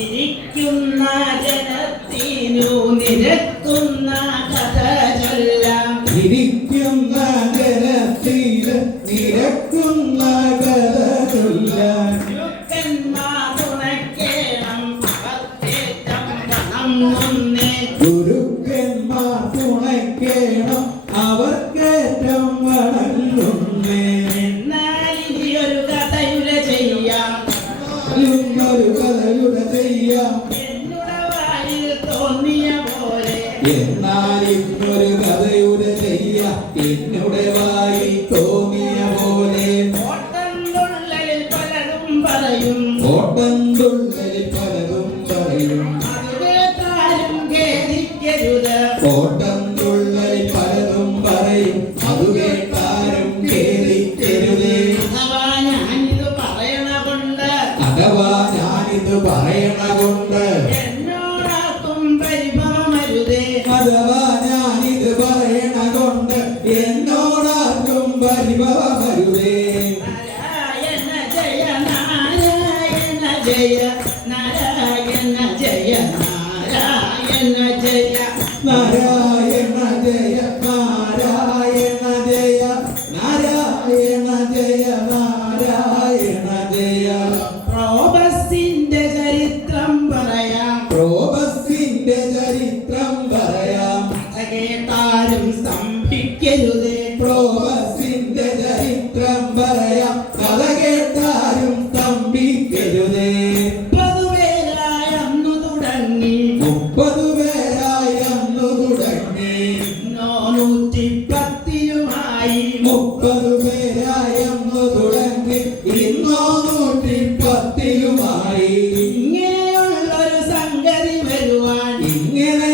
ഇരിക്കുന്ന ജനത്തിനു നിരക്കുന്ന കഥ ചൊല്ലാം. ഇരിക്കുന്ന ജനത്തിന് നിരക്കുന്ന കഥ ചൊല്ലാൻ. ഗുരുക്കന്മാർ തുണയ്ക്കേണം അവർക്കേറ്റം വളരുന്നേ. എന്നാൽ ഇനിയൊരു കഥയുര ചെയ്യാം, ഒരു കഥയുടെ ചെയ്യാം. എന്നുടെ വായിൽ തോന്നിയ പോലെ. എന്നാൽ ഇന്നൊരു കഥയുടെ ചെയ്യാം, എന്നുടെ വായിൽ തോന്നിയ പോലെ. ഓട്ടംതുള്ളലിൽ പലതും പറയും, ഓട്ടംതുള്ളലിൽ പലതും പറയും. അത് കേട്ടാലും ഖേദിക്കരുത്. ഓട്ടംതുള്ളലിൽ പലതും പറയും, അത് കേട്ടാലും ഖേദിക്കരുതേ. അഥവാ ഞാനിത് പറയണ കൊണ്ട്, അഥവാ ഞാനിത് പറയണ കൊണ്ട് എന്നോടാർക്കും പരിഭവമരുതേ. അഥവാ ഞാനിത് പറയണ കൊണ്ട് എന്നോടാർക്കും പരിഭവമരുതേ. നാരായണ ജയ നാരായണ ജയ നാരായണ ജയ നാരായണ ജയ നാരായണ ജയ നാരായണ ജയ നാരായണ ജയ നാരായണ ജയ. പ്രോബസിന്റെ ചരിത്രം പറയാം, പ്രോബസിന്റെ ചരിത്രം പറയാം. കേട്ടാരും സ്തംഭിക്കരുതേ. പ്രോബസിന്റെ ചരിത്രം പറയാം, കഥ കേട്ടാരും സ്തംഭിക്കരുതേ. 30 പേരായി അന്നു തുടങ്ങി, 30 പേരായി അന്നു തുടങ്ങി. 110യുമായി 30 പേരായി അന്നു തുടങ്ങി. ഇന്നോ 110യുമായി. ഇങ്ങനെയുള്ളൊരു സംഗതി വരുവാൻ, ഇങ്ങനെ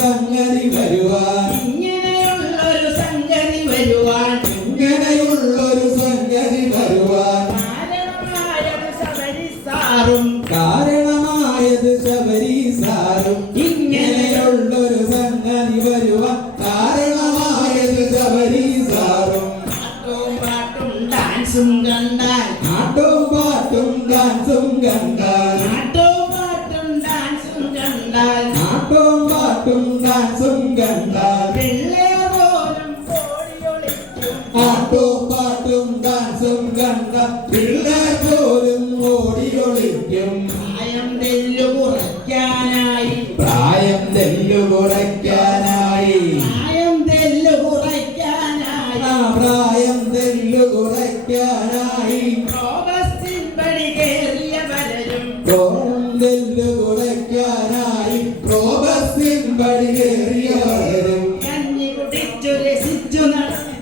സംഗതി വരുവാൻ. ഇങ്ങനെയുള്ളൊരു സംഗതി വരുവാൻ ഇങ്ങനെയുള്ളൊരു സംഗതി വരുവാൻ. കാരണമായത് ശബരിസാറും, കാരണമായത് ശബരിസാറും. ഇങ്ങനെയുള്ളൊരു സംഗതി വരുവാൻ കാരണമായത് ശബരിസാറും. ആട്ടവും പാട്ടും ഡാൻസും കണ്ടാൽ, ആട്ടവും പാട്ടും ഡാൻസും കണ്ടാൽ. ആട്ടവും പാട്ടും ഡാൻസും കണ്ടാൽ ആട്ടവും പാട്ടും ഡാൻസും കണ്ടാൽ. പിള്ളേർ പോലും ഓടിയൊളിക്കും. ആട്ടവും പാട്ടും ഡാൻസും കണ്ടാൽ പിള്ളേർ പോലും ഓടിയൊളിക്കും. പ്രായം തെല്ലു കുറയ്ക്കാനായി, പ്രായം തെല്ലു കുറയ്ക്കാനായി. പ്രായം തെല്ലു കുറയ്ക്കാനായി പ്രായം തെല്ലു കുറയ്ക്കാനായി. പ്രോബസ്റ്റിൻ പടി കേറിയ പലരും, പ്രായം തെല്ലു കുറയ്ക്കാനായി. പ്രോബസിൻ പടികേറിയവരും കഞ്ഞി കുടിച്ചു രസിച്ചു നടന്നു.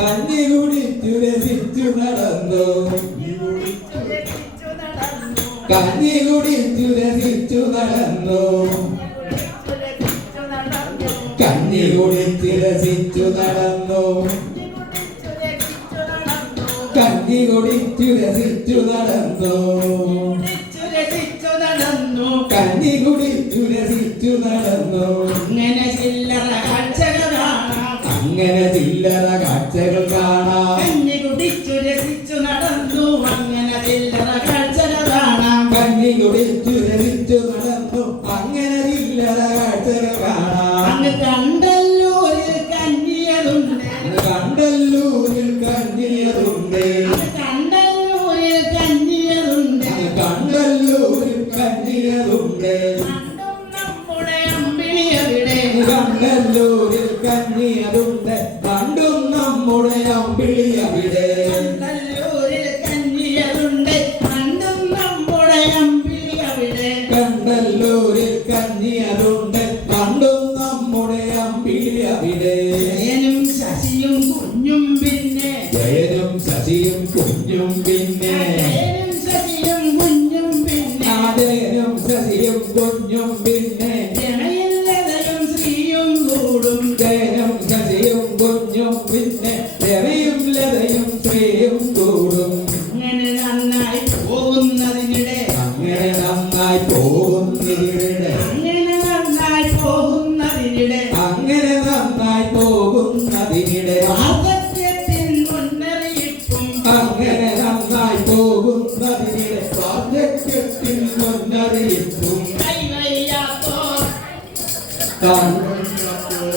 കഞ്ഞി കുടിച്ചു രസിച്ചു നടന്നു. കഞ്ഞി കുടിച്ചു രസിച്ചു നടന്നു. കഞ്ഞി കുടിച്ചു രസിച്ചു നടന്നു. കഞ്ഞി കുടിച്ചു രസിച്ചു നടന്നു. രസിച്ചു നടന്നു. കഞ്ഞി കുടിച്ചു രസിച്ചു നടന്നു. അങ്ങനെ ചില്ലറ കാഴ്ചകൾ കാണാം, അങ്ങനെ ചില്ലറ കാഴ്ചകൾ കാണാം. കഞ്ഞി കുടിച്ചു രസിച്ചു നടന്നു. അങ്ങനെ ചില്ലറ കാഴ്ചകൾ കാണാം. കഞ്ഞി കുടിച്ചു രസിച്ചു നടന്നു. അങ്ങനെ ചില്ലറ കാഴ്ചകൾ കാണാം. അങ്ങ് കണ്ടല്ലൂരിൽ കഞ്ഞിയതുണ്ട്, കണ്ടല്ലൂരിൽ കഞ്ഞിയതുണ്ട്. അങ്ങ് കണ്ടല്ലൂരിൽ കഞ്ഞിയതുണ്ട്. കണ്ടല്ലൂരിൽ കഞ്ഞിയതുണ്ട്. പണ്ടും നമ്മുടെ അമ്പിളിയവിടെ, കണ്ടല്ലൂരിൽ കഞ്ഞിയതുണ്ട്. പണ്ടും നമ്മുടെ അമ്പിളി അവിടെ. കണ്ടല്ലൂരിൽ കഞ്ഞിയതുണ്ട്. പണ്ടും നമ്മുടെ അമ്പിളി അവിടെ. കണ്ടല്ലൂരിൽ കഞ്ഞിയതുണ്ട്. പണ്ടും നമ്മുടെ അമ്പിളി അവിടെ. ജയനും ശശിയും കുഞ്ഞും പിന്നെ, ജയനും ശശിയും കുഞ്ഞും പിന്നെ. ജയനും ശശിയും കുഞ്ഞും പിന്നെ, ജയനും ശശിയും കുഞ്ഞും പിന്നെ. ജനയില്ലതയും ശ്രീയും കൂടും. ജയനും ശശിയും കുഞ്ഞും പിന്നെ. രവിയും ലതയും ശ്രീയും കൂടും. അങ്ങനെ നന്നായി പോകുന്നതിനിടെ, അങ്ങനെ നന്നായി പോകുന്നതിനിടെ. അങ്ങനെ നന്നായി പോകുന്നതിനിടെ അങ്ങനെ നന്നായി പോകുന്നതിനിടെ. വാർദ്ധക്യ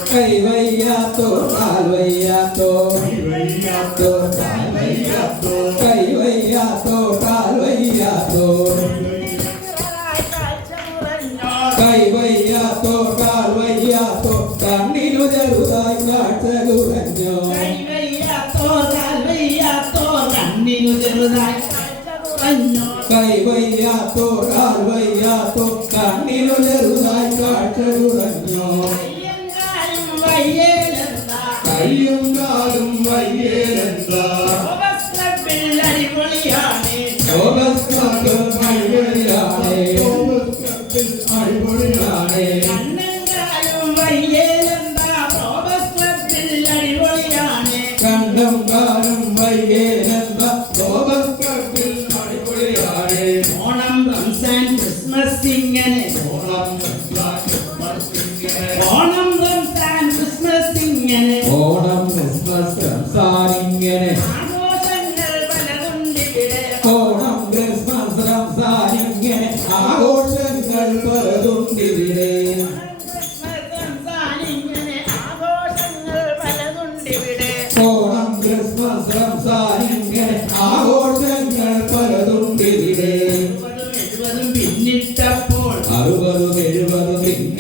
കൈവയ്യാത്തോ കാൽവയ്യാത്തോ കൈവയ്യാത്തോ കാൽവയ്യാത്തോ കൈവയ്യാത്തോ കാൽവയ്യാത്തോ കണ്ണിനു ചെറുതായി കാഴ്ച കുറഞ്ഞോ കൈവയ്യാത്തോ കാൽവയ്യാത്തോ കണ്ണിനു ചെറുതായി കാഴ്ച കുറഞ്ഞോ കയ്യും കാലും വയ്യേലെന്താ കണ്ടും കാലും വയ്യേലെന്താ ഓണം റംസാൻ ക്രിസ്മസ് ഇങ്ങനെ ഓണം റംസാൻ ക്രിസ്മസ് ഇങ്ങനെ ഓണം ക്രിസ്മസ് റംസാൻ ഇങ്ങനെ ആഘോഷങ്ങൾ പലതുണ്ടിവിടെ ഓണം ക്രിസ്മസ് റംസാൻ ഇങ്ങനെ ആഘോഷങ്ങൾ പലതുണ്ടിവിടെ ഓണം ക്രിസ്മസ് റംസാൻ ഇങ്ങനെ ആഘോഷങ്ങൾ പലതുണ്ടിവിടെ 60 70 പിന്നിട്ടപ്പോൾ 60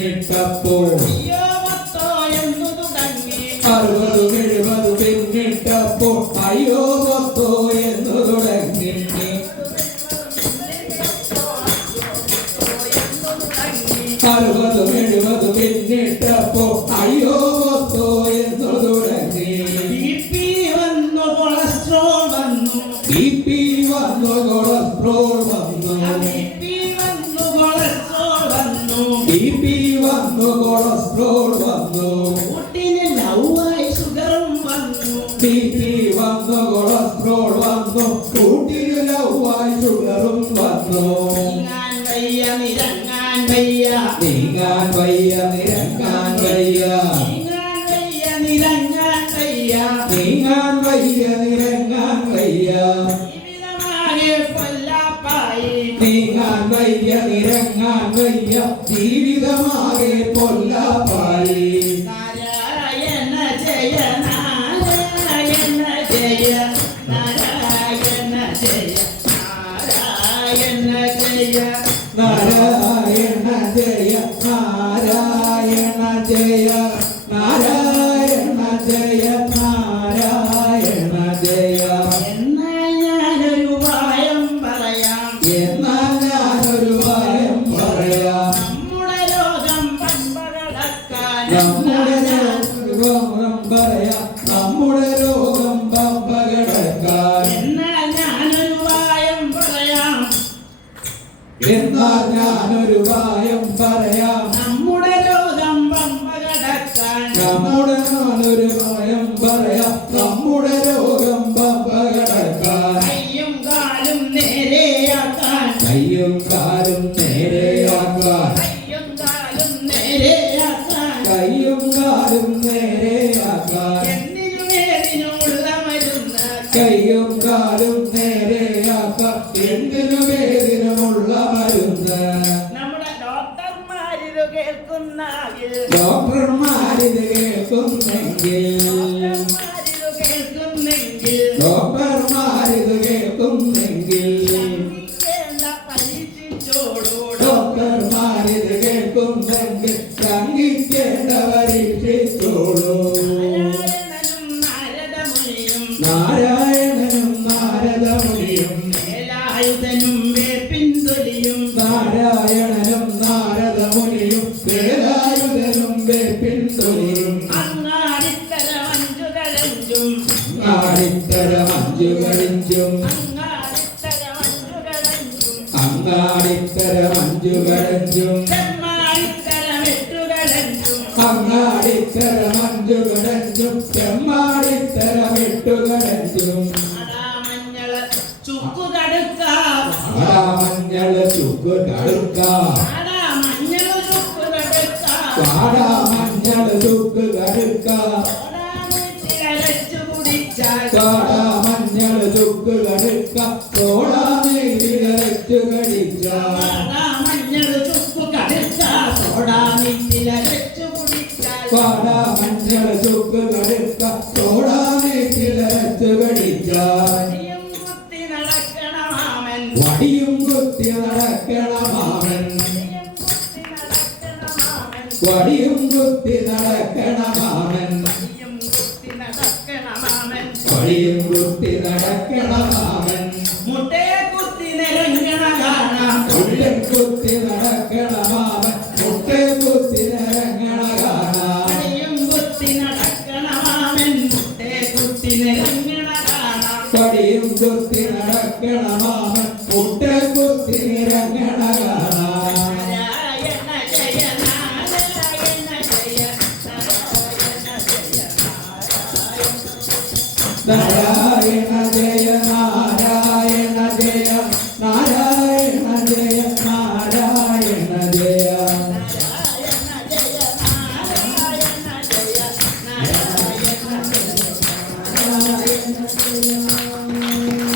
70 പിന്നിട്ടപ്പോൾ അയ്യോ പത്തോ എന്ന് തുടങ്ങി 60 70 പിന്നിട്ടപ്പോൾ അയ്യോ പത്തോ എന്ന് തുടങ്ങി BP വന്നു കൊളസ്ട്രോൾ വന്നു BP വന്നു കൊളസ്ട്രോൾ വന്നു BP വന്നു കൊളസ്ട്രോൾ വന്നു കൂട്ടിന് ലവായി ഷുഗറും വന്നു നീങ്ങാൻ വയ്യ നിരങ്ങാൻ വയ്യ നീങ്ങാൻ വയ്യ നിരങ്ങാൻ വയ്യ നീങ്ങാൻ വയ്യ നിരങ്ങാൻ വയ്യ ജീവിതമാകെ പൊല്ലാപ്പായി നാരായണ ജയ നാരായണ ജയ നാരായണ ജയ നാരായണ ജയ നാരായണ ജയ നാരായണ ജയ നാരായണ ജയ നാരായണ ജയ എന്നാൽ ഞാനൊരു ഭയം പറയാം എന്നാൽ ഞാനൊരു ഭയം പറയാം നമ്മുടെ ലോകം പമ്പകളക്കാൻ നമ്മുടെ രോഗം പറയാം നമ്മുടെ രോഗം പമ്പകടക്കാൻ എന്നാൽ ഞാനൊരു ഭയം പറയാം എന്നാൽ ഞാനൊരു ഭയം പറയാം നമ്മുടെ ലോകം പമ്പകളക്കാൻ നമ്മുടെ ഞാനൊരു ഭയം പറയാം നമ്മുടെ രോഗം പമ്പകടക്കാൻ കയ്യും കാലും നേരെയാക്കാൻ കയ്യും കാലും നേരെയാക്കാൻ കയ്യും കാലും നേരെയാക്കാൻ കയ്യും കാലും നേരെയാക്കാൻ എന്തിനുമേതിനുമുള്ള മരുന്ന് കയ്യും കാലും നേരെയാക്കാൻ എന്തിനു വേദിനുമുള്ള മരുന്ന് നമ്മുടെ ഡോക്ടർമാരിത് കേൾക്കുന്നെങ്കിൽ ഡോക്ടർമാരിത് കേൾക്കുന്നെങ്കിൽ ഡോക്ടർമാരിത് കേൾക്കുന്നെങ്കിൽ ഡോക്ടർമാരിത് കേൾക്കുന്നെങ്കിൽ സംഗീക്കേണ്ട പരീക്ഷിച്ചോളൂ നാരായണനും നാരദമുനിയും വേലായുധനും വേപ്പിൻതൊലിയും നാരായണനും നാരദമുനിയും വേലായുധനും വേപ്പിൻതൊലിയും അങ്ങാടിത്തര മഞ്ചുകളഞ്ചും അങ്ങാടിത്തര മഞ്ചുകളിഞ്ചും അങ്ങാടിത്തര മഞ്ചുകളഞ്ചും അങ്ങാടിത്തര മഞ്ചുകളഞ്ചും ചെമ്മാടിത്തര മെട്ടുകളഞ്ചും അങ്ങാടിത്തര മഞ്ചുകളഞ്ചും ചെമ്മാടിത്തര വെട്ടുകളഞ്ചും മഞ്ഞള് ചുക്കു കടുക്കാം മഞ്ഞള് ചുക്ക് കടുക്കാം മഞ്ഞള് ചുക്കു കടുക്കാം മഞ്ഞള് ചുക്ക് കടുക്കാം മഞ്ഞള് ചുക്ക് കടുക്കാം സോഡാ നെയ്തിലരച്ചു കടിക്കാം മഞ്ഞള് ചുക്കു കടുക്കാം സോഡാ നെയ്തിലരച്ചു മാമൻ വഴിയും കുത്തി നടക്കണ മാമൻ മുട്ടയെ കുത്തി നിരങ്ങണ കാണാം ഉള്ളിൽ കുത്തി നടക്കണ മാമൻ മുട്ടേ കുത്തി നിരങ്ങണ കാണാം വടിയും കുത്തി നടക്കണ മാമൻ മുട്ടയെ കുത്തി നിരങ്ങണ കാണാം വടിയും കുത്തി നടക്കണ മാമൻ മുട്ടേ കുത്തി നിരങ്ങണ കാണാം നാരായണ ജയ നാരായണ ജയ നാരായണ ജയ നാരായണ ജയ നാരായണ ജയ നാരായണ ജയ നാരായണ ജയ നാരായണ ജയ നാരായണ ജയ